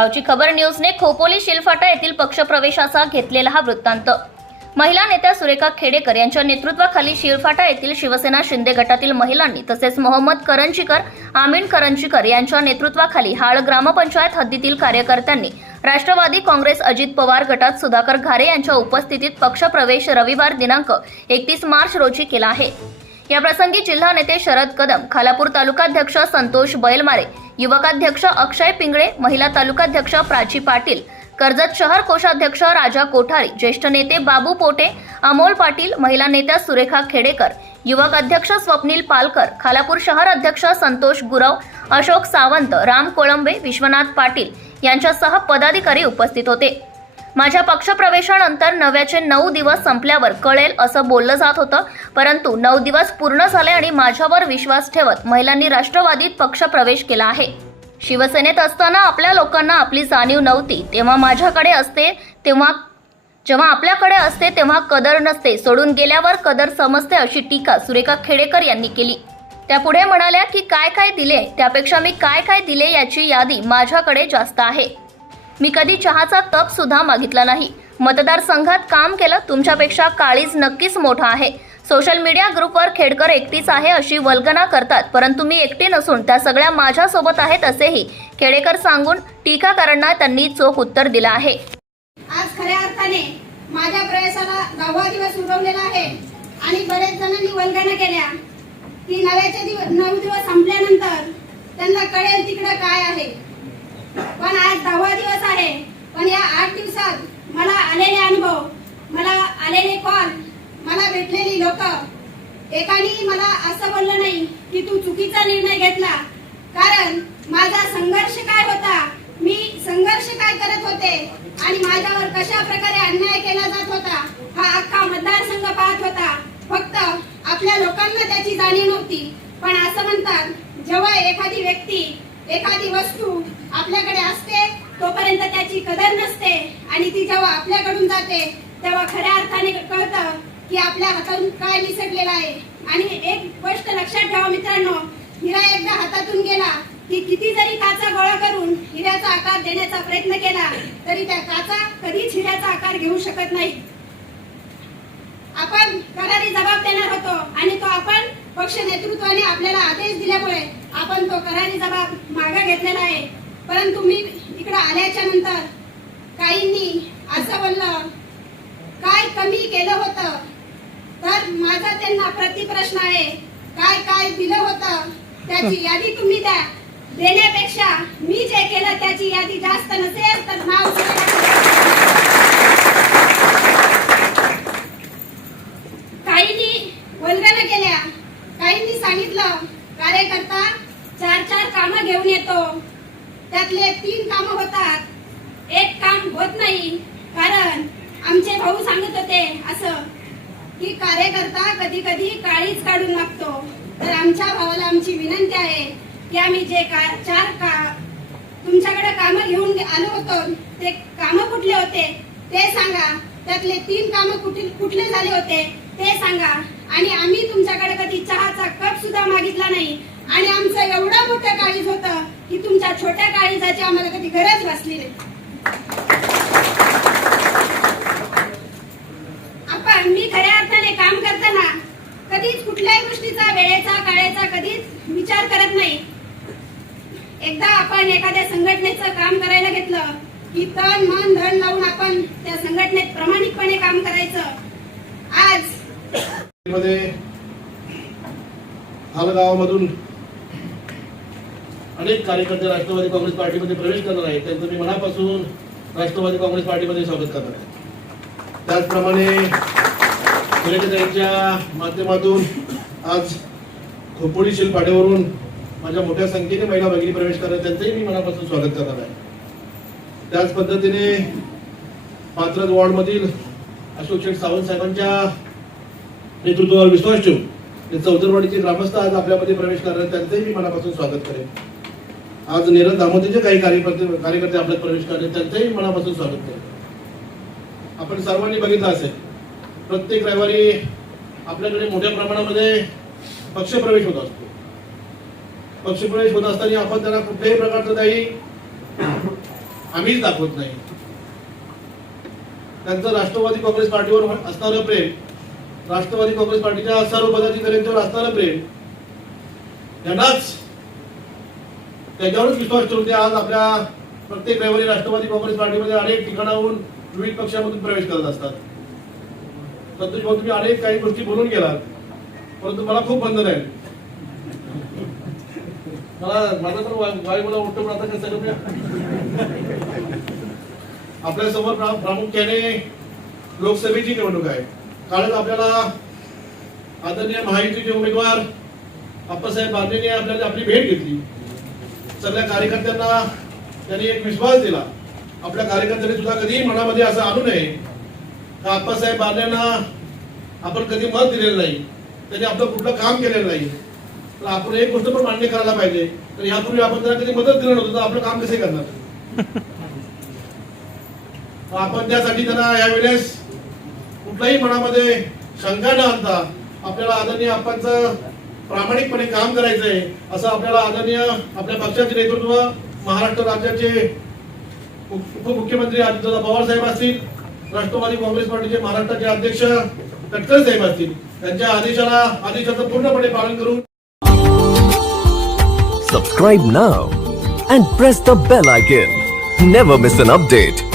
गावची खबर न्यूजने खोपोली शिलफाटा येथील पक्षप्रवेशाचा घेतलेला हा वृत्तांत. महिला नेत्या सुरेखा खेडेकर यांच्या नेतृत्वाखाली शिलफाटा येथील शिवसेना शिंदे गटातील महिलांनी तसेच मोहम्मद करंजीकर आमीन करंजीकर यांच्या नेतृत्वाखाली हाळ ग्रामपंचायत हद्दीतील कार्यकर्त्यांनी राष्ट्रवादी काँग्रेस अजित पवार गटात सुधाकर घारे यांच्या उपस्थितीत पक्षप्रवेश रविवार दिनांक एकतीस मार्च रोजी केला आहे. याप्रसंगी जिल्हा नेते शरद कदम खालापूर तालुकाध्यक्ष संतोष बैलमारे युवकाध्यक्ष अक्षय पिंगळे महिला तालुकाध्यक्ष प्राची पाटील कर्जत शहर कोषाध्यक्ष राजा कोठारी ज्येष्ठ नेते बाबू पोटे अमोल पाटील महिला नेत्या सुरेखा खेडेकर युवक अध्यक्ष स्वप्नील पालकर खालापूर शहर अध्यक्ष संतोष गुरव अशोक सावंत राम कोळंबे विश्वनाथ पाटील यांच्यासह पदाधिकारी उपस्थित होते. माझ्या पक्षप्रवेशानंतर नव्याचे नऊ दिवस संपल्यावर कळेल असं बोललं जात होतं. परंतु नऊ दिवस पूर्ण झाले आणि माझ्यावर विश्वास ठेवत महिलांनी राष्ट्रवादीत पक्षप्रवेश केला आहे. शिवसेनेत असताना आपल्या लोकांना आपली जाणीव नव्हती. तेव्हा माझ्याकडे असते तेव्हा जेव्हा आपल्याकडे असते तेव्हा कदर नसते. सोडून गेल्यावर कदर समजते अशी टीका सुरेखा खेडेकर यांनी केली. त्या पुढे म्हणाल्या की काय काय दिले? त्यापेक्षा मी काय काय दिले याची यादी माझ्याकडे जास्त आहे. मी कधी चहाचा कप सुद्धा मागितला नाही. मतदारसंघात काम केलं तुमच्यापेक्षा काळीज नक्कीच मोठा आहे. सोशल मीडिया ग्रुपवर खेडकर एकटीच आहे अशी वल्गना करतात परंतु मी एकटी नसून त्या सगळ्या माझ्यासोबत आहेत असेही खेडेकर सांगून टीकाकारांना त्यांनी चोख उत्तर दिलं आहे. आज खऱ्या अर्थाने माझ्या प्रयासाला दहावा दिवस उरवलेला आहे आणि बरेच जणांनी वल्गना केल्या. की नव्याचे दिवस नऊ दिवस संपल्यानंतर त्यांना कळेल तिकडं काय आहे पण आज दहावा दिवस आहे पण या आठ दिवसात मला आलेले अनुभव मला आलेले कॉल मला भेटलेली लोक एकाने मला असं बोललं नाही की तू चुकीचा निर्णय घेतला कारण माझा संघर्ष काय होता मी संघर्ष काय करत होते आणि माझ्यावर कशा प्रकारे अन्याय केला जात होता हा अख्खा मतदारसंघ पाहत होता फक्त आपल्या लोकांना त्याची जाणीव नव्हती पण असं म्हणतात जेव्हा एखादी व्यक्ती एखादी वस्तू आपल्याकडे असते तोपर्यंत त्याची कदर नसते आणि ती जेव्हा आपल्याकडून जाते तेव्हा खऱ्या अर्थाने कळतं की आपल्या हातातून काय निसटलेलं आहे. आणि एक गोष्ट लक्षात ठेवा मित्रांनो हिरा एकदा हातातून गेला की किती जरी काचा गोळा करून हिऱ्याचा आकार देण्याचा प्रयत्न केला तरी त्या काचा कधीच हिऱ्याचा आकार घेऊ शकत नाही. आपण करारी जबाब देणार होतो आणि तो आपण पक्ष नेतृत्वाने आपल्याला आदेश दिल्यामुळे आपण तो करारी जबाब मागे घेतलेला आहे. परंतु मी इकडे आल्याच्यानंतर काहींनी असं बोललं काय कमी केलं होतं? तर माझा त्यांना प्रतिप्रश्न आहे काय काय दिलं होतं? त्याची यादी तुम्ही द्या. देण्यापेक्षा मी जे केलं त्याची यादी जास्त नसेल तर नाव काहींनी वल्गना केल्या काहींनी सांगितलं कार्यकर्ता चार चार कामं घेऊन येतो. त्यातले तीन कामं होतात. एक काम होत नाही कारण आमचे भाऊ सांगत होते असं की कार्यकर्ता कधी कधी काळीच काढून लागतो तर आमच्या भावाला आमची विनंती आहे की आम्ही जे का चार का तुमच्याकडे कामं घेऊन आलो होतो ते कामं कुठले होते ते सांगा. त्यातले तीन कामं कुठले कुठले झाले होते ते सांगा. आणि आम्ही तुमच्याकडे कधी चहाचा कप सुद्धा मागितला नाही. आणि आमचं एवढं मोठं काळीज होतं की तुमच्या छोट्या काळीजाची आम्हाला कधी गरज भासली नाही. आपण मी खऱ्या अर्थाने काम करताना कधीच कुठल्याही गोष्टीचा वेळेचा काळेचा कधीच विचार करत नाही. एकदा आपण एखाद्या संघटनेचं काम करायला घेतलं की तन मन धन लावून आपण त्या संघटनेत प्रामाणिकपणे काम करायचं. आज मध्ये हालगावामधून अनेक कार्यकर्ते राष्ट्रवादी काँग्रेस पार्टीमध्ये प्रवेश करणार आहेत. त्यांचं मी मनापासून राष्ट्रवादी काँग्रेस पार्टीमध्ये स्वागत करणार आहे. त्याचप्रमाणे सुरेखाताईंच्या माध्यमातून आज खोपोली शिलपाड्यावरून माझ्या मोठ्या संख्येने महिला भगिनी प्रवेश करणार त्यांचंही मी मनापासून स्वागत करणार आहे. त्याच पद्धतीने पात्रद वॉर्डमधील अशोक शेठ सावंत साहेबांच्या नेतृत्वावर विश्वास ठेवून ते चौदरवाडीचे ग्रामस्थ आज आपल्यामध्ये प्रवेश करणार त्यांचंही मी मनापासून स्वागत करेन. आज नेरळ दामोदीचे काही कार्यकर्ते कार्यकर्ते आपल्यात प्रवेश करणार त्यांचंही मनापासून स्वागत करेन. आपण सर्वांनी बघितलं असेल प्रत्येक रविवारी आपल्याकडे मोठ्या प्रमाणामध्ये पक्षप्रवेश होत असतो. पक्षप्रवेश होत असताना आपण त्यांना कुठल्याही प्रकारचं काही आम्हीच दाखवत नाही. त्यांचं राष्ट्रवादी काँग्रेस पार्टीवर असणारं प्रेम राष्ट्रवादी काँग्रेस पार्टीच्या सर्व पदाधिकाऱ्यांच्यावर असणारं प्रेम यांनाच त्याच्यावरच विश्वास ठेवून ते आज आपल्या प्रत्येक रविवारी राष्ट्रवादी काँग्रेस पार्टीमध्ये अनेक ठिकाणाहून विविध पक्षामधून प्रवेश करत असतात. संतोष भाऊ तुम्ही अनेक काही गोष्टी बोलून गेलात परंतु मला खूप बंधन आहे. मला माझा तर वाय- मला उठतो पण आता कसं आपल्यासमोर प्रा- प्रामुख्याने लोकसभेची निवडणूक आहे. कालच आपल्याला आदरणीय महायुतीचे उमेदवार अप्पासाहेब बांदेने आपल्याला आपली भेट घेतली. सगळ्या कार्यकर्त्यांना त्यांनी एक विश्वास दिला. आपल्या कार्यकर्त्यांनी सुद्धा कधी मनामध्ये असं आणू नये. का आप्पासाहेब बांदेंना आपण कधी मत दिलेलं नाही. त्यांनी आपलं कुठलं काम केलेलं नाही. तर आपण एक गोष्ट पण मान्य करायला पाहिजे. तर यापूर्वी आपण त्यांना कधी मदत दिलं नव्हतं तर आपलं काम कसे करणार? आपण त्यासाठी त्यांना यावेळेस कुठल्याही मनामध्ये शंका न आणता आपल्याला आदरणीय आपणचं प्रामाणिकपणे काम करायचंय असं आपल्याला आदरणीय आपल्या पक्षाचे नेतृत्व महाराष्ट्र राज्याचे उप- उपमुख्यमंत्री अजितदादा पवार साहेब असतील राष्ट्रवादी काँग्रेस पार्टीचे महाराष्ट्राचे अध्यक्ष तटकरे साहेब असतील त्यांच्या आदेशाला आदेशाचं पूर्णपणे पालन करून subscribe now and press the bell icon. Never miss an update.